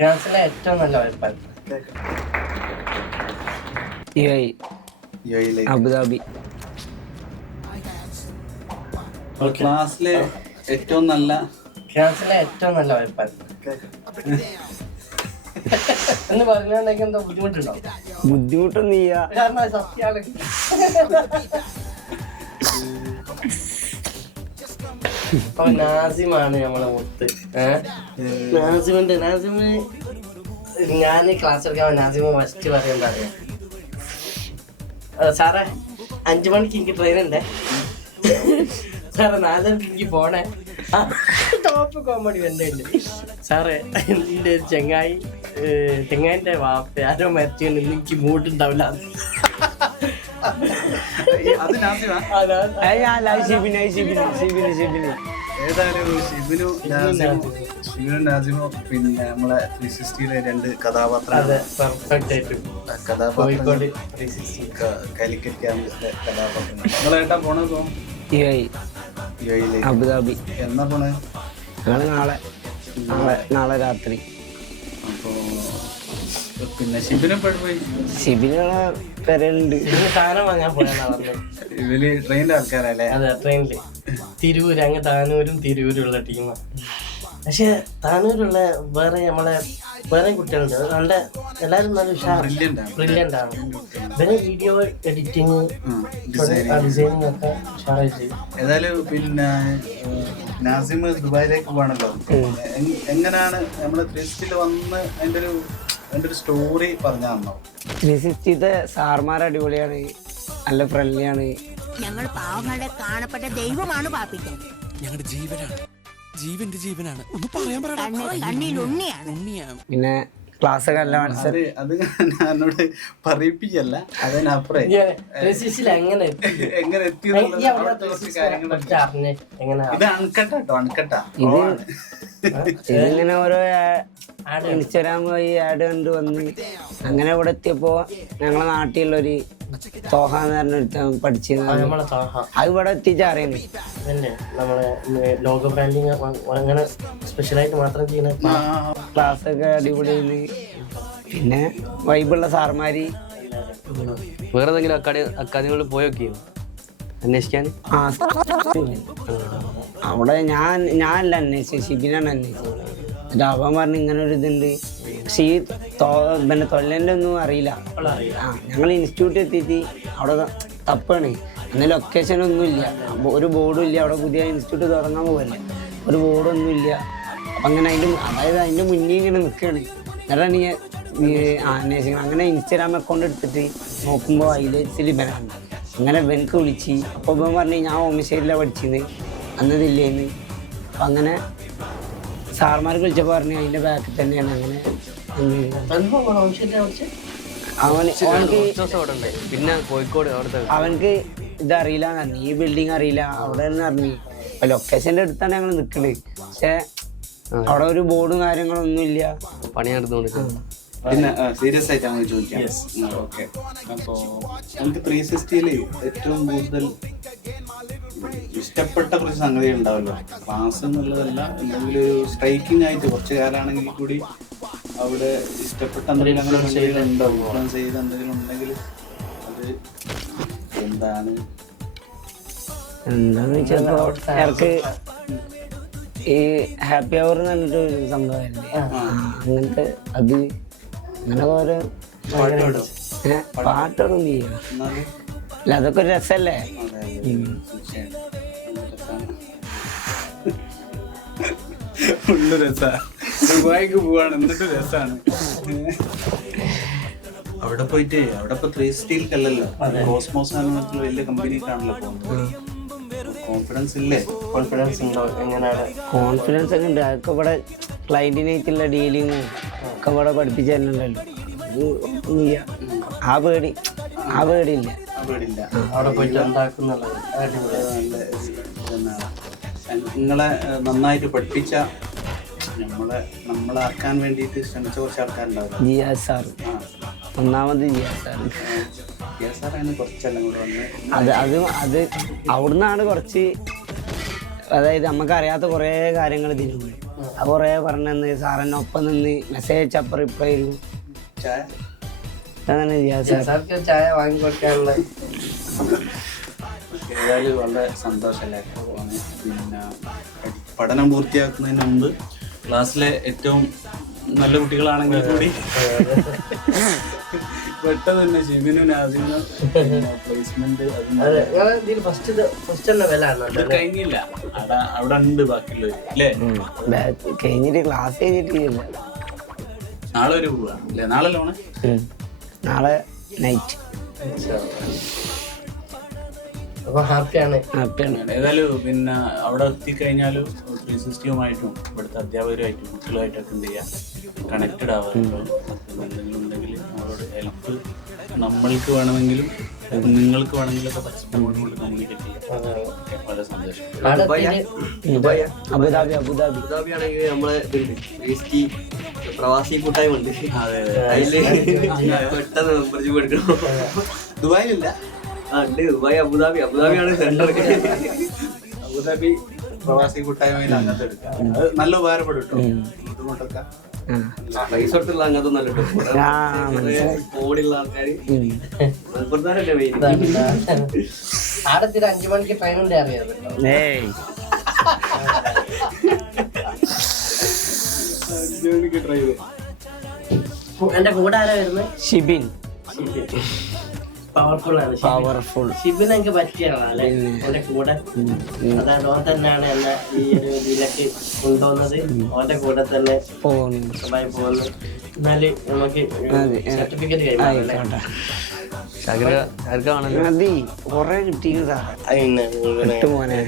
ക്യാൻസറിലെ ഏറ്റവും നല്ല അഭിപ്രായം. അബുദാബി. ക്ലാസ്സിലെ ഏറ്റവും നല്ല ക്ലാസ്സിലെ ഏറ്റവും നല്ല അഭിപ്രായം എന്ന് പറഞ്ഞുകൊണ്ടെങ്കിൽ എന്താ ബുദ്ധിമുട്ടുണ്ടോ? ബുദ്ധിമുട്ടൊന്നും ചെയ്യാ കാരണം അത് അപ്പൊ നാസിമാണ് നമ്മളെ മുത്ത്. നാസിമുണ്ട്. നാസിമ് ഞാൻ ക്ലാസ് എടുക്കാൻ നാസിമ ഫസ്റ്റ് പറയണ്ട സാറേ അഞ്ചു മണിക്ക് എനിക്ക് ട്രെയിൻ ഉണ്ടേ. സാറേ നാലരക്ക് എനിക്ക് പോണേ. ടോപ്പ് കോമഡി വരുന്നുണ്ട് സാറേ എന്റെ ചെങ്ങായി ഏഹ്, ചെങ്ങായിന്റെ വാപ്പ ആരോ മരിച്ചു എനിക്ക് മൂട്ടുണ്ടാവില്ല അത് നാസിമ ഷിബിന് ഷിബിന് ഷിബിന് ഷിബിന്. ഏതായാലും ഷിബിനു നാസിമു ഷിബിനു നാസിമു പിന്നെ നമ്മളെ ത്രീ സിക്സ്റ്റിയിലെ രണ്ട് അതെ കഥാപാത്രങ്ങൾ പെർഫെക്റ്റ് ആയിട്ട് കഥാപാത്രങ്ങൾ കോഴിക്കോട് ത്രീ സിക്സ്റ്റി കാലിക്കറ്റ് ക്യാമ്പസിലെ കഥാപാത്രങ്ങൾ. നിങ്ങൾ ഏട്ടാ പോണത് തോം യു അബുദാബി. എന്നാ പോണേ നാളെ നാളെ നാളെ രാത്രി. പിന്നെ ശിബിനെ ഷിബിനുള്ള പെരലുണ്ട് ഇതിന് സാധനം വാങ്ങാൻ പോയാണ് പറഞ്ഞത്. ഇവർ ട്രെയിനിന്റെ ആൾക്കാരല്ലേ? അതെ ട്രെയിനിൽ തിരൂര് അങ്ങ് താനൂരും തിരൂരുള്ള ടീമാണ് പക്ഷെ താനൂരുള്ള വേറെ നമ്മളെ വേറെ കുട്ടികളുണ്ട്. നല്ല എല്ലാവരും നല്ല ഉഷാർ ആണ്. ബ്രില്യന്റ് ആണ്. ഇവരെ വീഡിയോ എഡിറ്റിങ് ഡിസൈനിങ് ഒക്കെ ഉഷാറായി ചെയ്യും ഏതായാലും പിന്നെ നാസിം ദുബായിലേക്ക് പോകണല്ലോ എങ്ങനെയാണ് നമ്മളെ ത്രീസ്റ്റിൽ വന്ന് അതിന്റെ ഒരു അതിന്റെ ഒരു സ്റ്റോറി പറഞ്ഞാൽ വിസിറ്റ് സാർമാർ അടിപൊളിയാണ് നല്ല ഫ്രണ്ട്ലിയാണ് ഞങ്ങൾ പാവങ്ങളുടെ കാണപ്പെട്ട ദൈവമാണ് പാപ്പിക്കാൻ ഞങ്ങളുടെ ജീവനാണ്. ജീവന്റെ ജീവനാണ്. ഒന്ന് പറയാൻ കണ്ണിൽ ഉണ്ണിയാണ്. ഉണ്ണിയാണ്. പിന്നെ ക്ലാസ് ഒക്കെ നല്ല മനസ്സിലായി അത് അത് ഞാൻ എന്നോട് പറയിപ്പിക്കല്ല. അതിനപ്പുറേ എങ്ങനെ എത്തി? എങ്ങനെ എത്തി എന്നുള്ളത് അവിടുത്തെ കുറച്ച് ഇത് ഇതിങ്ങനെ ഓരോ ആഡ് ഇൻസ്റ്റാഗ്രാം വഴി ആഡ് കണ്ട് വന്ന് അങ്ങനെ ഇവിടെ എത്തിയപ്പോ ഞങ്ങളെ നാട്ടിലുള്ളൊരു തോഹ എന്ന് പറഞ്ഞ പഠിച്ചു അത് ഇവിടെ എത്തിച്ച് അറിയുന്നു ലോഗോ ബ്രാൻഡിങ് അങ്ങനെ സ്പെഷ്യലായിട്ട് മാത്രം ചെയ്യുന്ന ക്ലാസ് ഒക്കെ അടിപൊളിയാണ് പിന്നെ വൈബുള്ള സാർമാര്. വേറെ ഏതെങ്കിലും അക്കാദമി അക്കാദമികളിൽ പോയൊക്കെയോ? അന്വേഷിക്കാൻ? അവിടെ ഞാൻ ഞാനല്ല അന്വേഷിച്ചത് ഷിബിനാണ് അന്വേഷിച്ചത്. എന്നിട്ട് അവൻ പറഞ്ഞു ഇങ്ങനെ ഒരു ഇതുണ്ട് പക്ഷേ ഈ പിന്നെ തൊല്ലന്റെ ഒന്നും അറിയില്ല. ഞങ്ങൾ ഇൻസ്റ്റിറ്റ്യൂട്ട് എത്തിയിട്ട് അവിടെ തപ്പാണ്. അന്ന് ലൊക്കേഷൻ ഒന്നും ഇല്ല. ഒരു ബോർഡും ഇല്ല. അവിടെ പുതിയ ഇൻസ്റ്റിറ്റ്യൂട്ട് തുടങ്ങാൻ പോകല്ലേ ഒരു ബോർഡൊന്നും ഇല്ല. അപ്പം അങ്ങനെ അതിന്റെ അതായത് അതിന്റെ മുന്നേ ഇങ്ങനെ നിൽക്കുകയാണ് എന്നിട്ടാണ് ഈ അന്വേഷിക്കണം അങ്ങനെ ഇൻസ്റ്റാഗ്രാം അക്കൗണ്ട് എടുത്തിട്ട് നോക്കുമ്പോൾ അതിൽ ഇവനാണ് അങ്ങനെ ഇവനക്ക് വിളിച്ച് അപ്പോൾ ഇവൻ പറഞ്ഞു ഞാൻ ഓമശ്ശേരിയിലാണ് പഠിച്ചത് അന്നതില്ലേന്ന്. അപ്പം അങ്ങനെ സാർമാർക്ക് വിളിച്ചപ്പോൾ പറഞ്ഞു അതിന്റെ ബാക്കിൽ തന്നെയാണ്. അങ്ങനെ പിന്നെ കോഴിക്കോട് അവനക്ക് ഇതറിയില്ല ഈ ബിൽഡിംഗ് അറിയില്ല. അവിടെ നിന്ന് അറിഞ്ഞു. അപ്പൊ ലൊക്കേഷന്റെ അടുത്താണ് ഞങ്ങൾ നിൽക്കുന്നത് പക്ഷെ അവിടെ ഒരു ബോർഡും കാര്യങ്ങളൊന്നും ഇല്ല പണി നടന്നുകൊണ്ടിരിക്കുന്നത് പിന്നെ സീരിയസ് ആയിട്ട് അങ്ങനെ ചോദിക്കാം? ഓക്കെ അപ്പോ നമുക്ക് ത്രീ സിക്സ്റ്റിയിൽ ഏറ്റവും കൂടുതൽ ഇഷ്ടപ്പെട്ട കുറച്ച് സംഗതി ഉണ്ടാവല്ലോ. ക്ലാസ് എന്നുള്ളതല്ല എന്തെങ്കിലും ഒരു സ്ട്രൈക്കിംഗ് ആയിട്ട് കുറച്ച് കാലമാണെങ്കിൽ കൂടി അവിടെ ഇഷ്ടപ്പെട്ട എന്തെങ്കിലും ചെയ്ത് ഇൻഫ്ലുവൻസ് ചെയ്ത എന്തെങ്കിലും ഉണ്ടെങ്കിൽ അത് എന്താണ്? എന്താന്ന് വെച്ചപ്പോ ഈ ഹാപ്പി അവർ എന്ന് പറഞ്ഞിട്ട് സംഭവമല്ലേ അങ്ങനത്തെ അത് അങ്ങനെ ഓരോ പാട്ടൊന്നും ചെയ്യും അല്ല അതൊക്കെ ഒരു രസമല്ലേ ദുബായിക്ക് പോവാണ്. എന്നിട്ട് രസാണ്. അവിടെ പോയിട്ട് അവിടെ ഇപ്പൊ ത്രീ സ്റ്റീൽക്കല്ലല്ലോ കോസ്മോസ് ആണെന്ന് വലിയ കമ്പനിക്കാണല്ലോ പോകുന്നത്. കോൺഫിഡൻസ് ഇല്ലേ? കോൺഫിഡൻസ് ഉണ്ടോ? എങ്ങനെയാണ്? കോൺഫിഡൻസ് ഒക്കെ ഉണ്ട്. അതൊക്കെ ഇവിടെ ക്ലൈന്റിനായിട്ടുള്ള ഡീലിങ്ങും ഒക്കെ ഇവിടെ പഠിപ്പിച്ചു തരുന്നുണ്ടല്ലോ അത് ഒന്നുമില്ല ആ പേടി ആ പേടിയില്ല. അവിടെ പോയിട്ട് ഉണ്ടാക്കുന്നുള്ളത് നിങ്ങളെ നന്നായിട്ട് പഠിപ്പിച്ച നമ്മളെ നമ്മളാക്കാൻ വേണ്ടിയിട്ട് ശ്രമിച്ച കുറച്ച് ആൾക്കാരുണ്ടാവും ജിയാസ് സാർ. ഒന്നാമത് ജിയാസ് സാർ. സാറാണ് കുറച്ചെല്ലാം കൂടെ വന്ന്? അത് അത് അത് അവിടുന്നാണ് കുറച്ച് അതായത് നമുക്കറിയാത്ത കുറേ കാര്യങ്ങൾ ഇതിനുണ്ട്. അത് കുറേ പറഞ്ഞു സാറെന്നെ ഒപ്പം നിന്ന് മെസ്സേജ് അയച്ചപ്പോൾ റിപ്ലൈ ചെയ്തു ചായ? അങ്ങനെ ചെയ്യാം സാർ സാർക്ക് ചായ ഏതായാലും വളരെ സന്തോഷമല്ലേ? പിന്നെ പഠനം പൂർത്തിയാക്കുന്നതിന് മുമ്പ് ക്ലാസ്സിലെ ഏറ്റവും നല്ല കുട്ടികളാണെങ്കിൽ കൂടി. പെട്ടെന്ന് തന്നെ ഷിബിനും നാസിനും പ്ലേസ്മെന്റ് കഴിഞ്ഞില്ല. അവിടെ ഉണ്ട് ബാക്കിയുള്ളവർ അല്ലേ കഴിഞ്ഞിട്ട് ക്ലാസ് കഴിഞ്ഞിട്ടില്ല. നാളെ ഒരു പോവാ അല്ലേ നാളെ ലോണ് നാളെ നൈറ്റ് അപ്പൊ ഹാപ്പിയാണ് ഹാപ്പിയാണ് ഏതായാലും പിന്നെ അവിടെ എത്തിക്കഴിഞ്ഞാലും ത്രീ സിക്സ്റ്റിയുമായിട്ടും ഇവിടുത്തെ അധ്യാപകരുമായിട്ടും കുട്ടികളുമായിട്ടൊക്കെ എന്ത് ചെയ്യാം? കണക്റ്റഡ് ആവാറുണ്ടോ എന്തെങ്കിലും ഉണ്ടെങ്കിൽ ഹെൽപ്പ് നമ്മൾക്ക് വേണമെങ്കിലും നിങ്ങൾക്ക് വേണമെങ്കിലും ഒക്കെ കമ്മ്യൂണിക്കേറ്റ് ചെയ്യാം. വളരെ സന്തോഷം. അവിടെ എത്തിയിട്ട് അബുദാബി അബുദാബി. അബുദാബിയാണെങ്കിൽ നമ്മളെ വേസ്റ്റി പ്രവാസി കൂട്ടായ്മ ഉണ്ട്. അതെ അതിൽ പെട്ടെന്ന് മെമ്പർഷിപ്പ് എടുക്കണം ദുബായിലില്ല. ആ ഉണ്ട് ദുബായ് അബുദാബി. അബുദാബിയാണ് സെന്റർ അബുദാബി പ്രവാസി കൂട്ടായ്മയിൽ അങ്ങനത്തെ എടുക്കാം. അത് നല്ല ഉപകാരപ്പെടും കേട്ടോ ആ പൈസ കൊടുത്തുള്ള അങ്ങനത്തെ നല്ല. കോടിയുള്ള ആൾക്കാര്. ഉം. മലപ്പുറത്താരൊക്കെ മെയിൻ ആടെ എത്തിയിട്ട് അഞ്ചു മണിക്ക് ട്രെയിൻ ഉണ്ട് അറിയാം ഏയ്. ട്രൈ ചെയ്തു എന്റെ കൂടെ ആരാ വരുന്നത് ഷിബിൻ. പവർഫുൾ ആണ്. പവർഫുൾ ഷിബിൻ എനിക്ക് പറ്റിയാണ് എന്റെ കൂടെ. അതായത് ഓൻ തന്നെയാണ് എന്നെ ഈ ഒരു ഇതിലേക്ക് കൊണ്ടുപോകുന്നത് ഓന്റെ കൂടെ തന്നെ പോകുന്നു. എന്നാൽ നമുക്ക്. സർട്ടിഫിക്കറ്റ് കൈമാറല്ലേ മതി കൊറേ കിട്ടിയത് മോനെ.